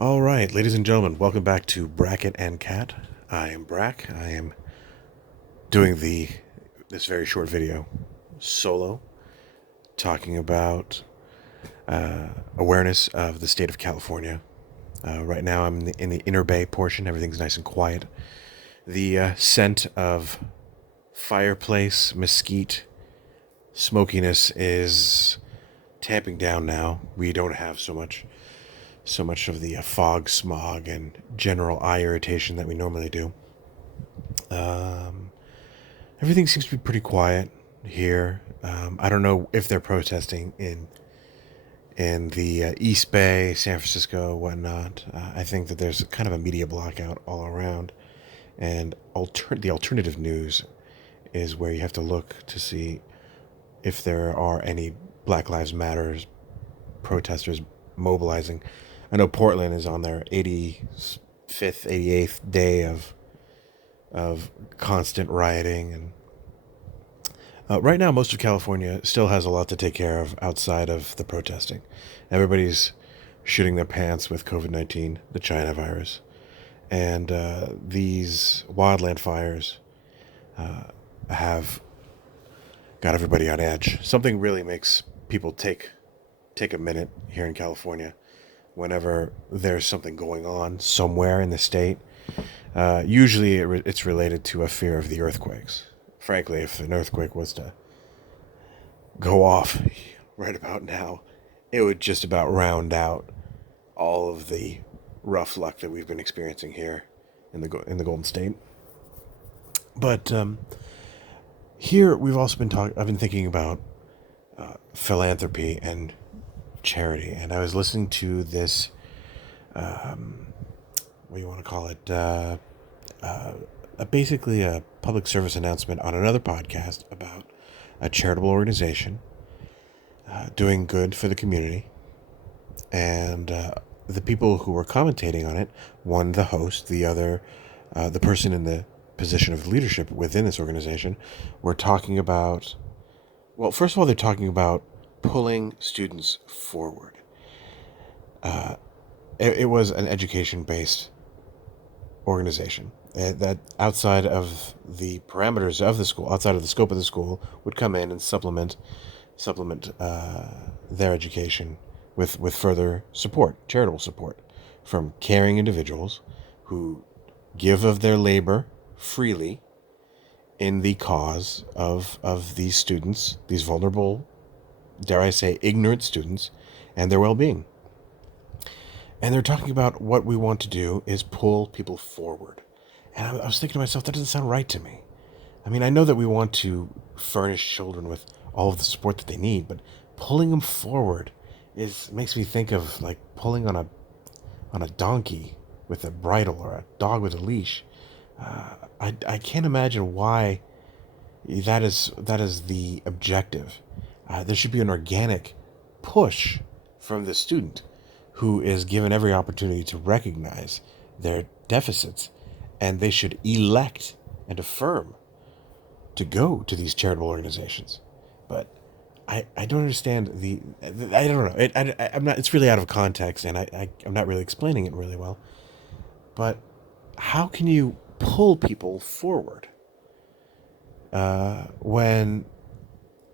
All right, ladies and gentlemen, welcome back to Bracket and Cat. I am Brack. I am doing this very short video solo, talking about awareness of the state of California. Right now, I'm in the Inner Bay portion. Everything's nice and quiet. The scent of fireplace, mesquite, smokiness is tamping down now. We don't have so much of the fog, smog, and general eye irritation that we normally do. Um, Everything seems to be pretty quiet here. I don't know if they're protesting in the East Bay, San Francisco, whatnot. I think that there's kind of a media blackout all around, and the alternative news is where you have to look to see if there are any Black Lives Matters protesters mobilizing. I know Portland is on their 85th, 88th day of constant rioting, and right now most of California still has a lot to take care of outside of the protesting. Everybody's shitting their pants with COVID-19, the China virus, and these wildland fires have got everybody on edge. Something really makes people take a minute here in California whenever there's something going on somewhere in the state. Usually it's related to a fear of the earthquakes. Frankly, if an earthquake was to go off right about now, it would just about round out all of the rough luck that we've been experiencing here in the Golden State. But here we've also been talking. I've been thinking about philanthropy and charity, and I was listening to this. What do you want to call it? Basically a public service announcement on another podcast about a charitable organization doing good for the community. And the people who were commentating on it, one, the host, the other, the person in the position of leadership within this organization, were talking about, well, first of all, they're talking about pulling students forward. It was an education-based organization that outside of the parameters of the school, outside of the scope of the school, would come in and supplement their education with further support, charitable support, from caring individuals who give of their labor freely in the cause of these students, these vulnerable, dare I say, ignorant students, and their well-being. And they're talking about what we want to do is pull people forward. And I was thinking to myself, that doesn't sound right to me. I mean, I know that we want to furnish children with all of the support that they need, but pulling them forward makes me think of like pulling on a donkey with a bridle or a dog with a leash. I can't imagine why that is the objective. There should be an organic push from the student who is given every opportunity to recognize their deficits, and they should elect and affirm to go to these charitable organizations. But I don't understand I don't know. I'm not. It's really out of context, and I'm not really explaining it really well. But how can you pull people forward when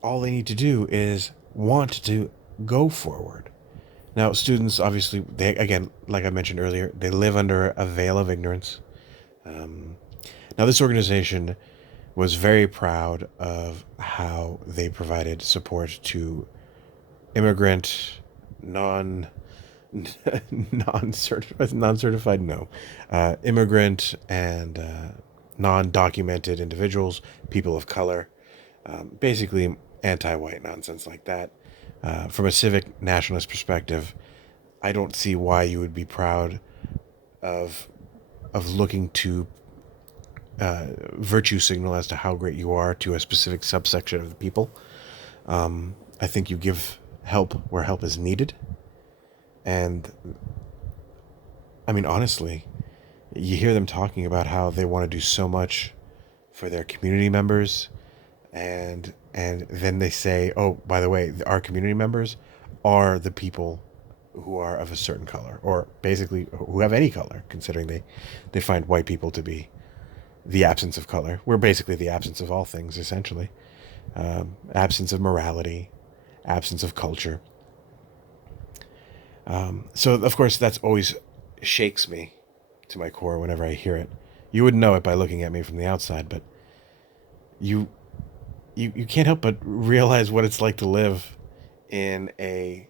all they need to do is want to go forward? Now, students obviously, they, again, like I mentioned earlier, they live under a veil of ignorance. Now, this organization was very proud of how they provided support to immigrant, non non-certified, no, immigrant and non-documented individuals, people of color, basically anti-white nonsense like that. From a civic nationalist perspective, I don't see why you would be proud of looking to virtue signal as to how great you are to a specific subsection of the people. I think you give help where help is needed. And I mean, honestly, you hear them talking about how they want to do so much for their community members, and then they say, oh, by the way, our community members are the people who are of a certain color, or basically who have any color, considering they find white people to be the absence of color. We're basically the absence of all things, essentially. Absence of morality, absence of culture. So, of course, that's always shakes me to my core whenever I hear it. You wouldn't know it by looking at me from the outside, but you you can't help but realize what it's like to live in a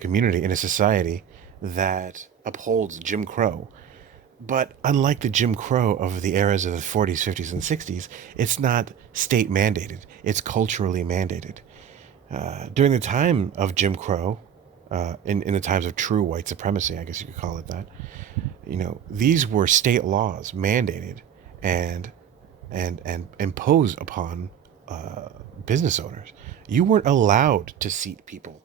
community, in a society that upholds Jim Crow. But unlike the Jim Crow of the eras of the 40s, 50s, and 60s, it's not state mandated. It's culturally mandated. During the time of Jim Crow, in the times of true white supremacy, I guess you could call it that, these were state laws mandated and and imposed upon business owners. You weren't allowed to seat people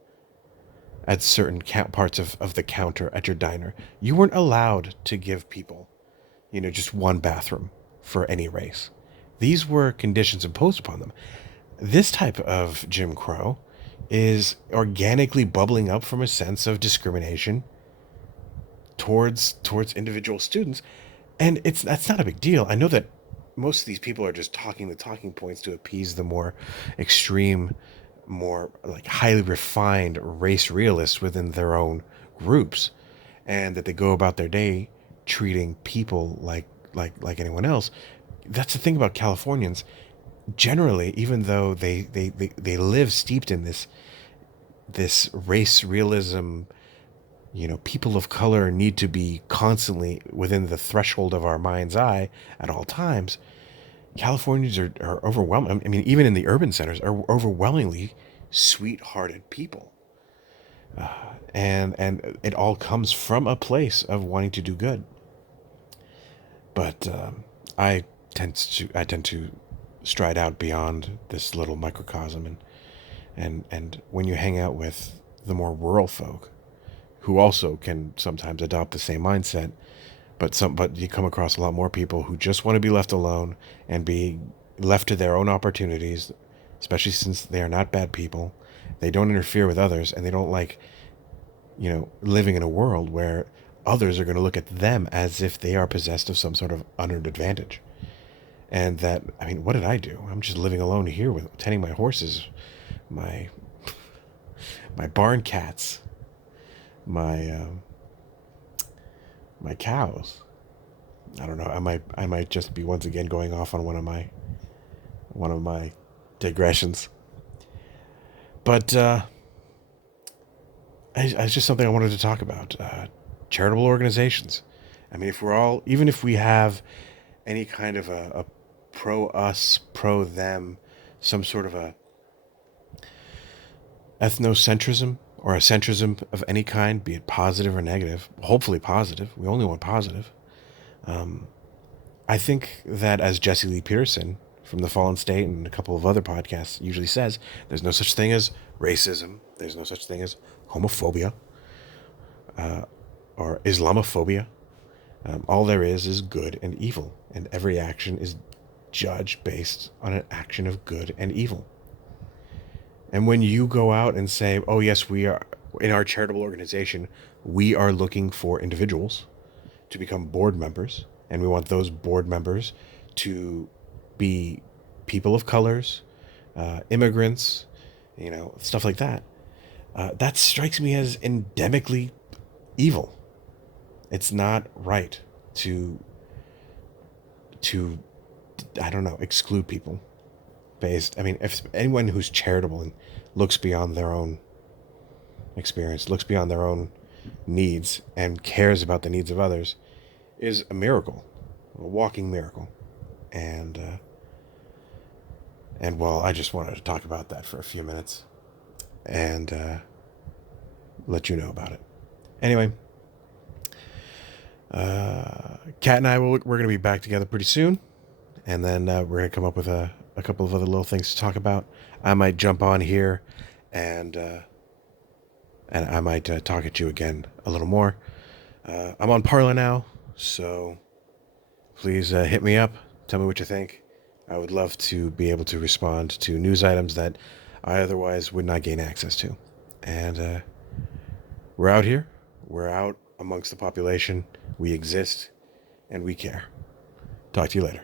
at certain parts of the counter at your diner. You weren't allowed to give people, just one bathroom for any race. These were conditions imposed upon them. This type of Jim Crow is organically bubbling up from a sense of discrimination towards individual students, and that's not a big deal. I know that most of these people are just talking the talking points to appease the more extreme, more like highly refined race realists within their own groups, and that they go about their day treating people like anyone else. That's the thing about Californians. Generally, even though they live steeped in this race realism, people of color need to be constantly within the threshold of our mind's eye at all times. Californians are overwhelming. I mean, even in the urban centers, are overwhelmingly sweet-hearted people, and it all comes from a place of wanting to do good. But I tend to stride out beyond this little microcosm, and when you hang out with the more rural folk, who also can sometimes adopt the same mindset, but you come across a lot more people who just want to be left alone and be left to their own opportunities, especially since they are not bad people. They don't interfere with others, and they don't like, living in a world where others are going to look at them as if they are possessed of some sort of unearned advantage. And that, I mean, what did I do? I'm just living alone here with tending my horses, my my barn cats, my my cows. I don't know. I might just be once again going off on one of my digressions. But it's just something I wanted to talk about. Charitable organizations. I mean, even if we have any kind of a pro us, pro them, some sort of a ethnocentrism or a centrism of any kind, be it positive or negative, hopefully positive. We only want positive. I think that, as Jesse Lee Peterson from The Fallen State and a couple of other podcasts usually says, there's no such thing as racism. There's no such thing as homophobia or Islamophobia. All there is good and evil, and every action is judged based on an action of good and evil. And when you go out and say, oh, yes, we are, in our charitable organization, we are looking for individuals to become board members, and we want those board members to be people of colors, immigrants, stuff like that. That strikes me as endemically evil. It's not right to I don't know, exclude people based. I mean, if anyone who's charitable and looks beyond their own experience, looks beyond their own needs, and cares about the needs of others, is a miracle, a walking miracle. And well, I just wanted to talk about that for a few minutes and let you know about it. Anyway, Kat and I we're going to be back together pretty soon, and then we're going to come up with a couple of other little things to talk about. I might jump on here and I might talk at you again a little more. I'm on Parler now, so please hit me up. Tell me what you think. I would love to be able to respond to news items that I otherwise would not gain access to. And We're out here. We're out amongst the population. We exist and we care. Talk to you later.